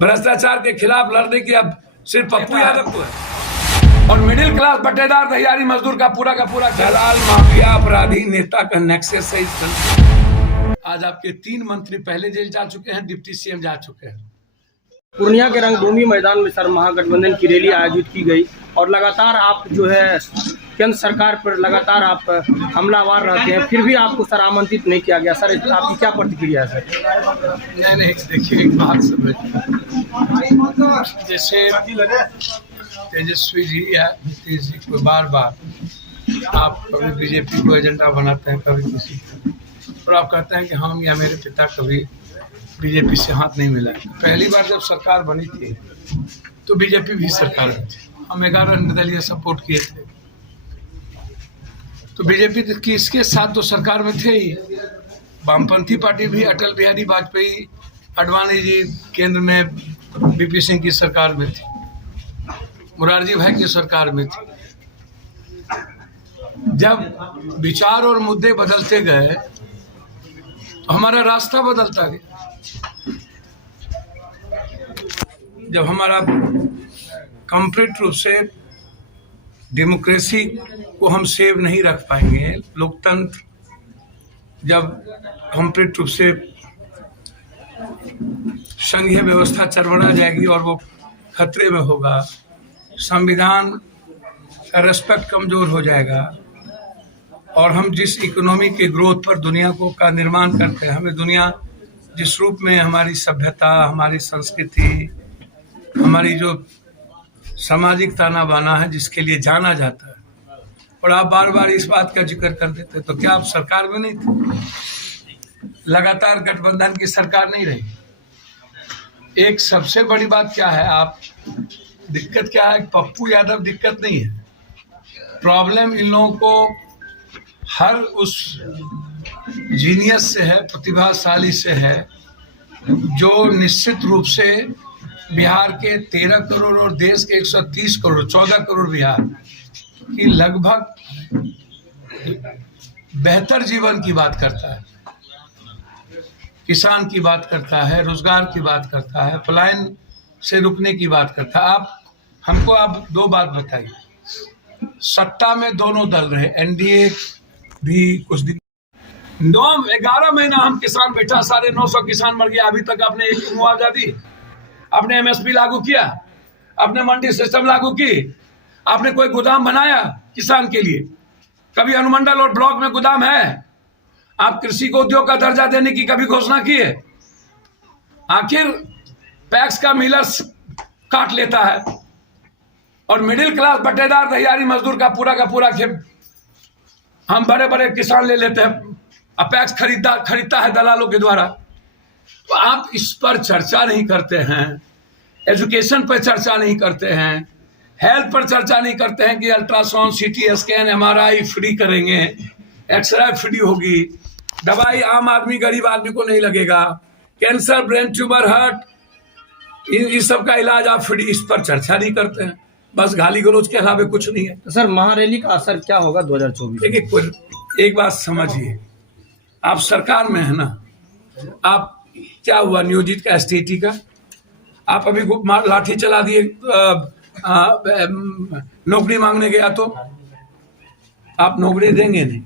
भ्रष्टाचार के खिलाफ लड़ने की अब सिर्फ पप्पू यादव को है। और मिडिल क्लास बटेदार दिहाड़ी मजदूर का पूरा दलाल माफिया अपराधी नेता का नेक्सस है इस दल। आज आपके 3 मंत्री पहले जेल जा चुके हैं, डिप्टी सीएम जा चुके हैं। पूर्णिया के रंगभूमि मैदान में सर महागठबंधन की रैली आयोजित की गई और लगातार आप जो है केंद्र सरकार पर लगातार आप हमलावर रहते हैं, फिर भी आपको सर आमंत्रित नहीं किया गया। सर आपकी क्या प्रतिक्रिया है सर? नहीं देखिए, एक बात समझ, जैसे तेजस्वी जी या नीतीश जी को बार आप कभी बीजेपी को एजेंडा बनाते हैं, कभी किसी को, और आप कहते हैं कि हम या मेरे पिता कभी बीजेपी से हाथ नहीं मिला। पहली बार जब सरकार बनी थी तो बीजेपी भी सरकार में थी, हम 11 निर्दलीय सपोर्ट किए थे, तो बीजेपी की इसके साथ तो सरकार में थे ही। वामपंथी पार्टी भी अटल बिहारी वाजपेयी, अडवाणी जी केंद्र में बीपी सिंह की सरकार में थी, मुरारजी भाई की सरकार में थी। जब विचार और मुद्दे बदलते गए तो हमारा रास्ता बदलता गया। जब हमारा कंप्लीट रूप से डेमोक्रेसी को हम सेव नहीं रख पाएंगे, लोकतंत्र जब कंप्लीट रूप से संघीय व्यवस्था चरमरा जाएगी और वो खतरे में होगा, संविधान का रेस्पेक्ट कमजोर हो जाएगा, और हम जिस इकोनॉमी के ग्रोथ पर दुनिया को का निर्माण करते हैं, हमें दुनिया जिस रूप में हमारी सभ्यता, हमारी संस्कृति, हमारी जो सामाजिक ताना बाना है जिसके लिए जाना जाता है, और आप बार बार इस बात का जिक्र कर देते, तो क्या आप सरकार में नहीं थे? लगातार गठबंधन की सरकार नहीं रही। एक सबसे बड़ी बात क्या है, आप दिक्कत क्या है, पप्पू यादव दिक्कत नहीं है, प्रॉब्लम इन लोगों को हर उस जीनियस से है, प्रतिभाशाली से है, जो निश्चित रूप से बिहार के 13 करोड़ और देश के 130 करोड़ 14 करोड़ बिहार की लगभग बेहतर जीवन की बात करता है, किसान की बात करता है, रोजगार की बात करता है, पलायन से रुकने की बात करता है। आप 2 बात बताइए। सत्ता में दोनों दल रहे, एनडीए भी कुछ दिन 11 महीना हम किसान बैठा, 950 किसान मर गया, अभी तक आपने एक मुआवजा दी, आपने एमएसपी लागू किया, आपने मंडी सिस्टम लागू की, आपने कोई गोदाम बनाया किसान के लिए? कभी अनुमंडल और ब्लॉक में गोदाम है? आप कृषि को उद्योग का दर्जा देने की कभी घोषणा की है? आखिर पैक्स का मिलर्स काट लेता है और मिडिल क्लास बटेदार दिहाड़ी मजदूर का पूरा खेप हम बड़े बड़े किसान ले लेते हैं, पैक्स खरीदता है दलालों के द्वारा। तो आप इस पर चर्चा नहीं करते हैं, एजुकेशन पर चर्चा नहीं करते हैं, हेल्थ पर चर्चा नहीं करते हैं कि ultrasound, CT scan, MRI free करेंगे, एक्सरे फ्री होगी, दवाई आम आदमी गरीब आदमी को नहीं लगेगा, कैंसर, ब्रेन ट्यूमर, हार्ट, इस सब का इलाज आप फ्री, इस पर चर्चा नहीं करते हैं, बस गाली गलौज के अलावा कुछ नहीं है। तो सर महारैली का असर क्या होगा 2024? देखिए, एक बात समझिए, आप सरकार में है ना, आप क्या हुआ नियोजित का, एसटीटी का, आप अभी लाठी चला दिए, नौकरी मांगने गया तो आप नौकरी देंगे नहीं,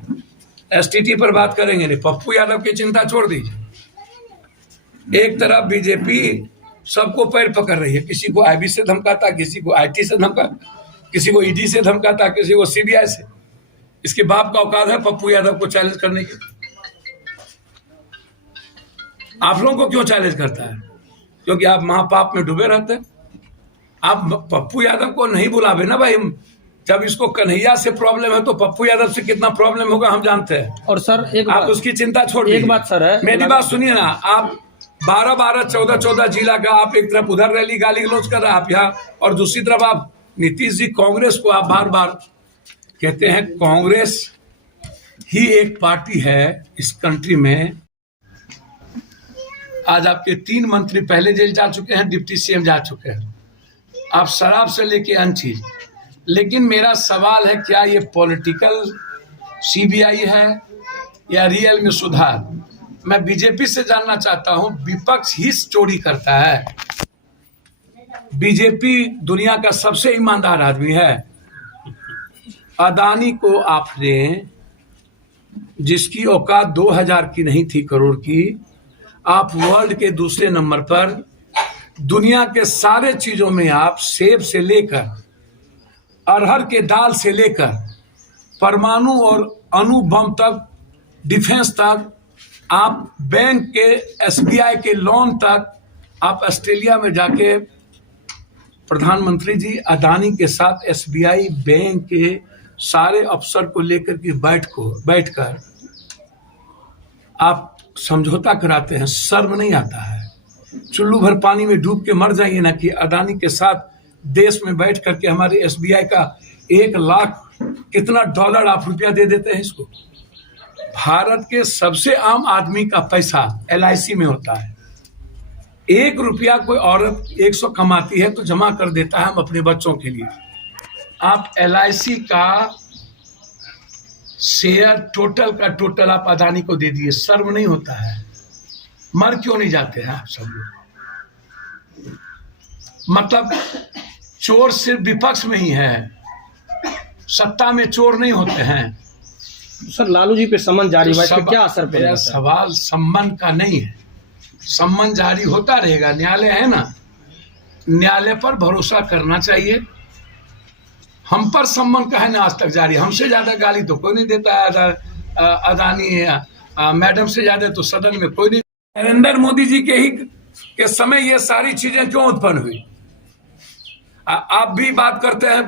एसटीटी पर बात करेंगे नहीं। पप्पू यादव की चिंता छोड़ दीजिए। एक तरफ बीजेपी सबको पैर पकड़ रही है, किसी को आईबी से धमकाता, किसी को आईटी से धमकाता, किसी को ईडी से धमकाता, किसी को सीबीआई से। इसके बाप का औकात है पप्पू यादव को चैलेंज करने की? आप लोगों को क्यों चैलेंज करता है? क्योंकि आप महापाप में डूबे रहते हैं। आप पप्पू यादव को नहीं बुलावे ना भाई, जब इसको कन्हैया से प्रॉब्लम है तो पप्पू यादव से कितना प्रॉब्लम होगा हम जानते हैं। और सर आप उसकी चिंता छोड़िए। एक बात सर है, मेरी बात सुनिए ना, आप 12 14 जिला का आप एक तरफ उधर रैली गाली गलौज कर रहे हैं आप यहाँ, और दूसरी तरफ आप नीतीश जी कांग्रेस को आप बार बार कहते हैं। कांग्रेस ही एक पार्टी है इस कंट्री में। आज आपके 3 मंत्री पहले जेल जा चुके हैं, डिप्टी सीएम जा चुके हैं, आप शराब से लेके अन्य चीज। लेकिन मेरा सवाल है, क्या ये पॉलिटिकल सीबीआई है या रियल में सुधार? मैं बीजेपी से जानना चाहता हूं, विपक्ष ही चोरी करता है, बीजेपी दुनिया का सबसे ईमानदार आदमी है। अदानी को आपने, जिसकी औकात 2000 की नहीं थी करोड़ की, आप वर्ल्ड के दूसरे नंबर पर, दुनिया के सारे चीजों में आप सेब से लेकर अरहर के दाल से लेकर परमाणु और अणु बम तक, डिफेंस तक, आप बैंक के एसबीआई के लोन तक, आप ऑस्ट्रेलिया में जाके प्रधानमंत्री जी अदानी के साथ एसबीआई बैंक के सारे अफसर को लेकर के बैठकर आप समझौता कराते हैं। शर्म नहीं आता है? चुल्लू भर पानी में डूब के मर जाइए ना कि अदानी के साथ देश में बैठ करके हमारे एसबीआई का 1 लाख कितना डॉलर आप रुपया दे देते हैं इसको। भारत के सबसे आम आदमी का पैसा LIC में होता है। 1 रुपया कोई औरत 100 कमाती है तो जमा कर देता है हम अपने बच्चों के लिए। आप LIC का शेयर टोटल का टोटल आप अदानी को दे दिए। शर्म नहीं होता है? मर क्यों नहीं जाते हैं आप सब लोग? मतलब चोर सिर्फ विपक्ष में ही है, सत्ता में चोर नहीं होते हैं। सर लालू जी पे सम्मन जारी हुआ, इसका क्या असर पड़ेगा? मेरा सवाल सम्मन का नहीं है। सम्मन जारी होता रहेगा, न्यायालय है ना, न्यायालय पर भरोसा करना चाहिए। हम पर सम्मन का है ना आज तक जारी। हमसे ज्यादा गाली तो कोई नहीं देता है अदानी मैडम से ज्यादा तो सदन में कोई नहीं। नरेंद्र मोदी जी के समय ये सारी चीजें क्यों उत्पन्न हुई? आप भी बात करते हैं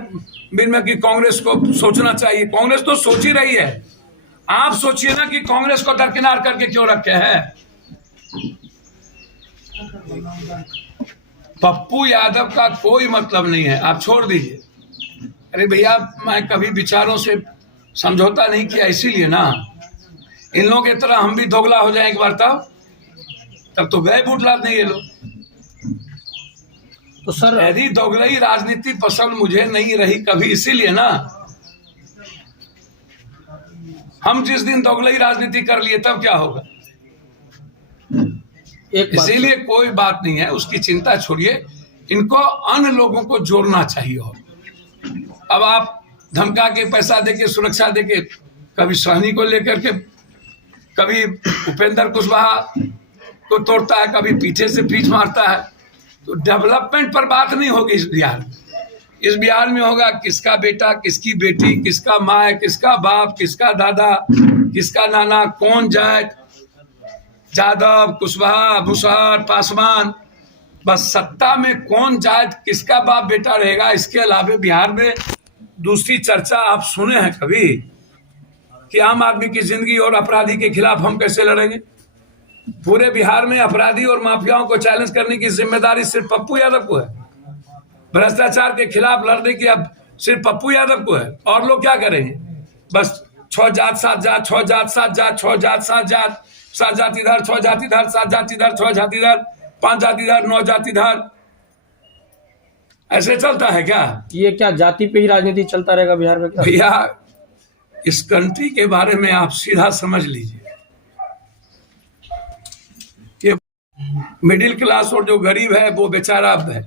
बिन में कि कांग्रेस को सोचना चाहिए। कांग्रेस तो सोच ही रही है। आप सोचिए ना कि कांग्रेस को दरकिनार करके क्यों रखे हैं। पप्पू यादव का कोई मतलब नहीं है, आप छोड़ दीजिए। अरे भैया, मैं कभी विचारों से समझौता नहीं किया, इसीलिए ना। इन लोगों की तरह हम भी दोगला हो जाए एक बार तब तो गए बूटलाद नहीं ये लोग। तो सर यदि दोगलई राजनीति पसंद मुझे नहीं रही कभी, इसीलिए ना हम जिस दिन दोगलई राजनीति कर लिए तब क्या होगा। इसीलिए कोई बात नहीं है, उसकी चिंता छोड़िए। इनको अन्य लोगों को जोड़ना चाहिए। और अब आप धमका के, पैसा देके, सुरक्षा देके, कभी सहनी को लेकर के, कभी उपेंद्र कुशवाहा को तोड़ता है, कभी पीछे से पीछ मारता है। तो डेवलपमेंट पर बात नहीं होगी इस बिहार में। इस बिहार में होगा किसका बेटा, किसकी बेटी, किसका माँ, किसका बाप, किसका दादा, किसका नाना, कौन जाट, यादव, कुशवाहा, मुसहर, पासवान। बस सत्ता में कौन जाट, किसका बाप बेटा रहेगा। इसके अलावा बिहार में दूसरी चर्चा आप सुने हैं कभी कि आम आदमी की जिंदगी और अपराधी के खिलाफ हम कैसे लड़ेंगे? पूरे बिहार में अपराधी और माफियाओं को चैलेंज करने की जिम्मेदारी सिर्फ पप्पू यादव को है। भ्रष्टाचार के खिलाफ लड़ने की अब सिर्फ पप्पू यादव को है। और लोग क्या करेंगे? बस 6 जात 7 जात, 6 जात 7 जात, 6 जात 7 जात, 7 जात इधर, 6 जात इधर, 7 जात इधर, 6 जात इधर, 5 जात इधर, 9 जात इधर। ऐसे चलता है क्या? ये क्या जाति पे ही राजनीति चलता रहेगा बिहार में? भैया, इस कंट्री के बारे में आप सीधा समझ लीजिए। मिडिल क्लास और जो गरीब है वो बेचारा है,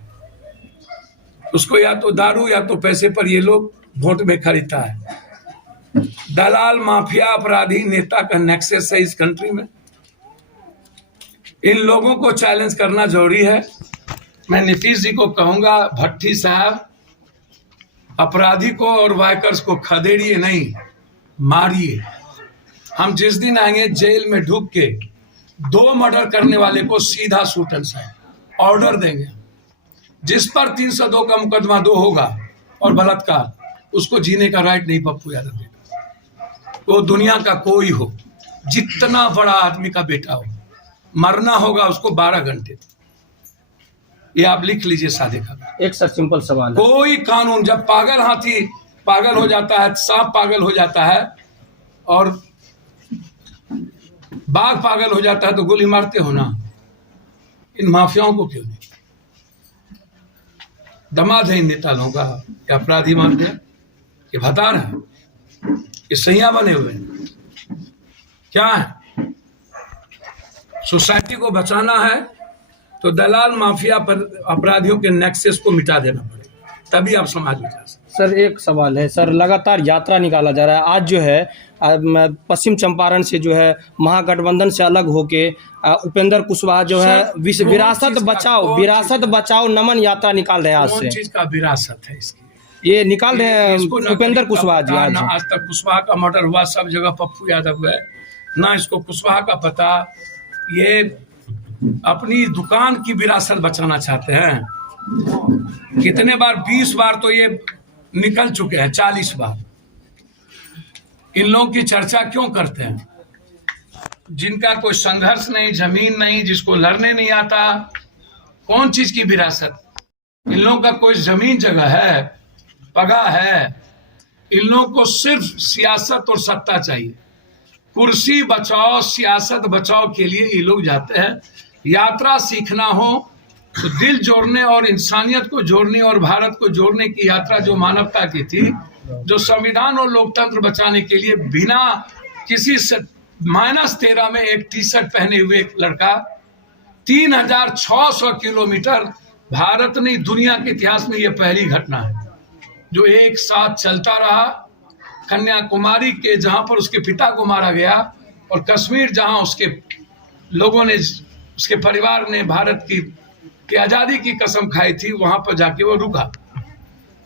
उसको या तो दारू या तो पैसे पर ये लोग वोट में खरीदता है। दलाल, माफिया, अपराधी, नेता का नेक्सस है इस कंट्री में। इन लोगों को चैलेंज करना जरूरी है। मैं नीतीश जी को कहूंगा, भट्टी साहब, अपराधी को और वायकर्स को खदेड़िए नहीं, मारिए। हम जिस दिन आएंगे जेल में ढूक के 2 मर्डर करने वाले को सीधा शूट एंड साइड ऑर्डर देंगे। जिस पर 302 का मुकदमा 2 होगा और बलात्कार, उसको जीने का राइट नहीं पप्पू यादव देगा। वो दुनिया का कोई हो, जितना बड़ा आदमी का बेटा हो, मरना होगा उसको 12 घंटे। ये आप लिख लीजिए सादे का। एक सर सिंपल सवाल, कोई कानून, जब पागल हाथी पागल हो जाता है, सांप पागल हो जाता है और बाघ पागल हो जाता है तो गोली मारते हो ना। इन माफियाओं को क्यों नहीं? दमाद है इन नेता लोगों का। क्या अपराधी मान दिया? ये भतार है, ये सैया बने हुए हैं। क्या है? सोसाइटी को बचाना है तो दलाल माफिया पर अपराधियों के नेक्सस को मिटा देना पड़ेगा, तभी आप समाज में जा सकते। सर एक सवाल है सर, लगातार यात्रा निकाला जा रहा है। आज जो है पश्चिम चंपारण से जो है महागठबंधन से अलग होके उपेंद्र कुशवाहा जो है विरासत बचाओ नमन यात्रा निकाल रहे हैं आज कौन से। चीज का विरासत है इसकी? ये निकाल रहे हैं उपेंद्र कुशवाहा जी। आज तक कुशवाहा का मर्डर हुआ, सब जगह पप्पू यादव है ना, इसको कुशवाहा का पता। ये अपनी दुकान की विरासत बचाना चाहते हैं। कितने बार, 20 बार तो ये निकल चुके हैं, 40 बार। इन लोगों की चर्चा क्यों करते हैं? जिनका कोई संघर्ष नहीं, जमीन नहीं, जिसको लड़ने नहीं आता, कौन चीज की विरासत? इन लोगों का कोई जमीन जगह है, पगा है? इन लोगों को सिर्फ सियासत और सत्ता चाहिए। कुर्सी बचाओ, सियासत बचाओ के लिए ये लोग जाते हैं। यात्रा सीखना हो तो दिल जोड़ने और इंसानियत को जोड़ने और भारत को जोड़ने की यात्रा जो मानवता की थी, जो संविधान और लोकतंत्र बचाने के लिए बिना किसी -13 में एक टी शर्ट पहने हुए एक लड़का 3600 किलोमीटर, भारत नहीं दुनिया के इतिहास में यह पहली घटना है जो एक साथ चलता रहा। कन्याकुमारी के जहां पर उसके पिता को मारा गया और कश्मीर जहां उसके लोगों ने, उसके परिवार ने भारत की आजादी की कसम खाई थी, वहां पर जाके वो रुका।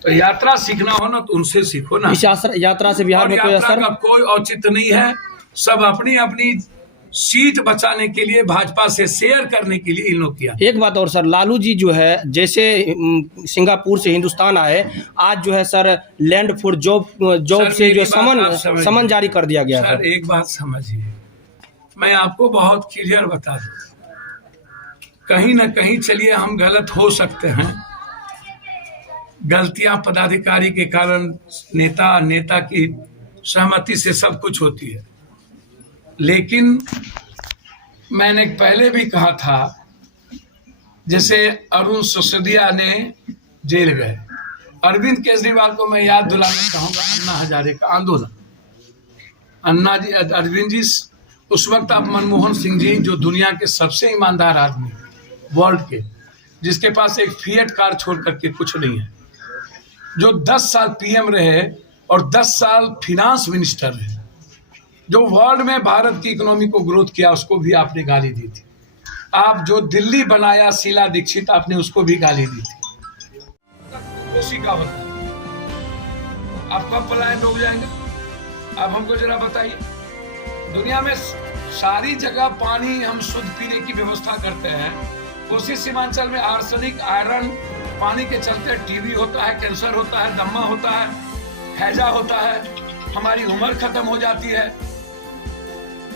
तो यात्रा सीखना हो ना तो उनसे सीखो ना। इस यात्रा से बिहार में कोई असर? का कोई औचित्य नहीं है। सब अपनी अपनी सीट बचाने के लिए, भाजपा से शेयर करने के लिए इन लोग किया। एक बात और सर, लालू जी जो है जैसे सिंगापुर से हिंदुस्तान आए, आज जो है सर लैंड फॉर जॉब से जो समन जारी कर दिया गया। सर एक बात समझिए, मैं आपको बहुत क्लियर बता दूं, कहीं ना कहीं चलिए हम गलत हो सकते हैं। गलतियां पदाधिकारी के कारण, नेता की सहमति से सब कुछ होती है। लेकिन मैंने पहले भी कहा था, जैसे अरुण सिसोदिया ने जेल गए, अरविंद केजरीवाल को मैं याद दिलाना चाहूंगा अन्ना हजारे का आंदोलन। अन्ना जी, अरविंद जी, उस वक्त आप मनमोहन सिंह जी जो दुनिया के सबसे ईमानदार आदमी वर्ल्ड के, जिसके पास एक फिएट कार छोड़ करके कुछ नहीं है, जो 10 साल पीएम रहे और 10 साल फिनांस मिनिस्टर रहे, जो वर्ल्ड में भारत की इकोनॉमी को ग्रोथ किया, उसको भी आपने गाली दी थी। आप जो दिल्ली बनाया शीला दीक्षित, आपने उसको भी गाली दी थी। उसी का बता, आप कब पलायन रोक जाएंगे? आप हमको जरा बताइए। दुनिया में सारी जगह पानी हम शुद्ध पीने की व्यवस्था करते हैं, उसी सीमांचल में आर्सेनिक, आयरन पानी के चलते टीबी होता है, कैंसर होता है, दमा होता है, हैजा होता है, हमारी उम्र खत्म हो जाती है,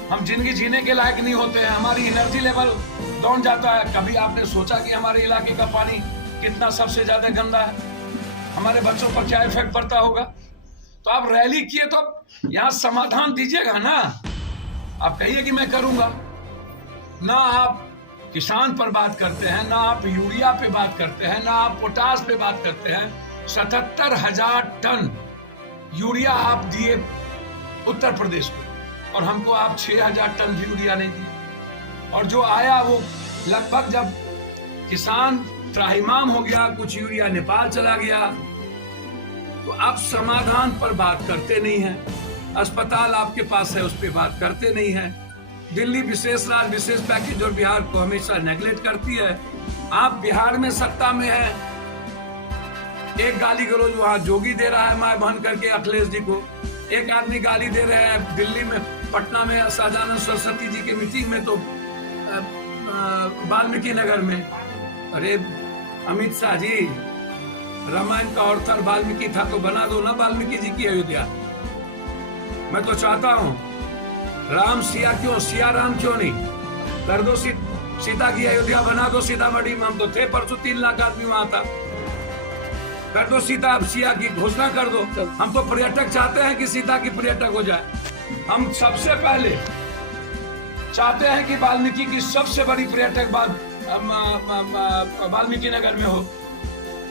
हम जिंदगी जीने के लायक नहीं होते हैं, हमारी एनर्जी लेवल डाउन जाता है। कभी आपने सोचा कि हमारे इलाके का पानी कितना सबसे ज्यादा गंदा है, हमारे बच्चों पर क्या इफेक्ट पड़ता होगा? तो आप रैली किए तो यहाँ समाधान दीजिएगा ना। आप कहिए कि मैं करूंगा ना। आप किसान पर बात करते हैं ना, आप यूरिया पे बात करते हैं ना, आप पोटास पे बात करते हैं। 77,000 टन यूरिया आप दिए उत्तर प्रदेश को, और हमको आप 6,000 टन भी यूरिया नहीं दिए। और जो आया वो लगभग, जब किसान त्राहिमाम हो गया, कुछ यूरिया नेपाल चला गया। तो आप समाधान पर बात करते नहीं हैं। अस्पताल आपके पास है, उस पर बात करते नहीं हैं। दिल्ली विशेष राज्य विशेष पैकेज और बिहार को हमेशा नेगलेक्ट करती है। आप बिहार में सत्ता में है, एक गाली गलौज वहां जोगी दे रहा है माय बहन करके अखिलेश जी को, एक आदमी गाली दे रहे हैं दिल्ली में, पटना में सहजानंद सरस्वती जी की मीटिंग में, तो वाल्मीकि नगर में। अरे अमित शाह जी, रामायण का ऑर्थर वाल्मीकि था, तो बना दो ना वाल्मीकि जी की अयोध्या। मैं तो चाहता हूं राम सिया क्यों, सिया राम क्यों नहीं, कर दो सीता की अयोध्या बना दो सीतामढ़ी में। हम तो थे परसों, 3 लाख आदमी वहां था। कर दो सीता सिया की घोषणा कर दो। हम तो पर्यटक चाहते हैं कि सीता की पर्यटक हो जाए। हम सबसे पहले चाहते हैं कि वाल्मीकि की सबसे बड़ी पर्यटक वाल्मीकि नगर में हो,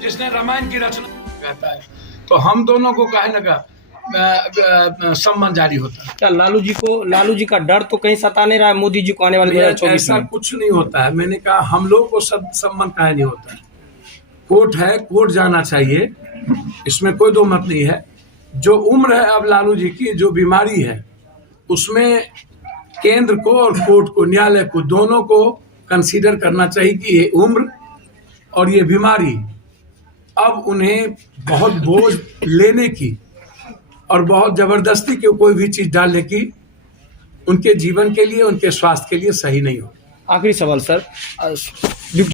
जिसने रामायण की रचना कहता है। तो हम दोनों को कहे लगा सम्मन जारी होता है। क्या लालू जी का डर तो कहीं सता नहीं रहा है मोदी जी को आने वाले 2024 ऐसा में? कुछ नहीं होता है। मैंने कहा हम लोगों को सम्मन काहे नहीं होता है। कोर्ट है, कोर्ट जाना चाहिए, इसमें कोई दो मत नहीं है। जो उम्र है अब लालू जी की, जो बीमारी है, उसमें केंद्र को और कोर्ट को, न्यायालय को, दोनों को कंसीडर करना चाहिए कि ये उम्र और ये बीमारी अब उन्हें बहुत बोझ लेने की और बहुत जबरदस्ती की कोई भी चीज डालने की उनके जीवन के लिए, उनके स्वास्थ्य के लिए सही नहीं हो। आखिरी सवाल सर,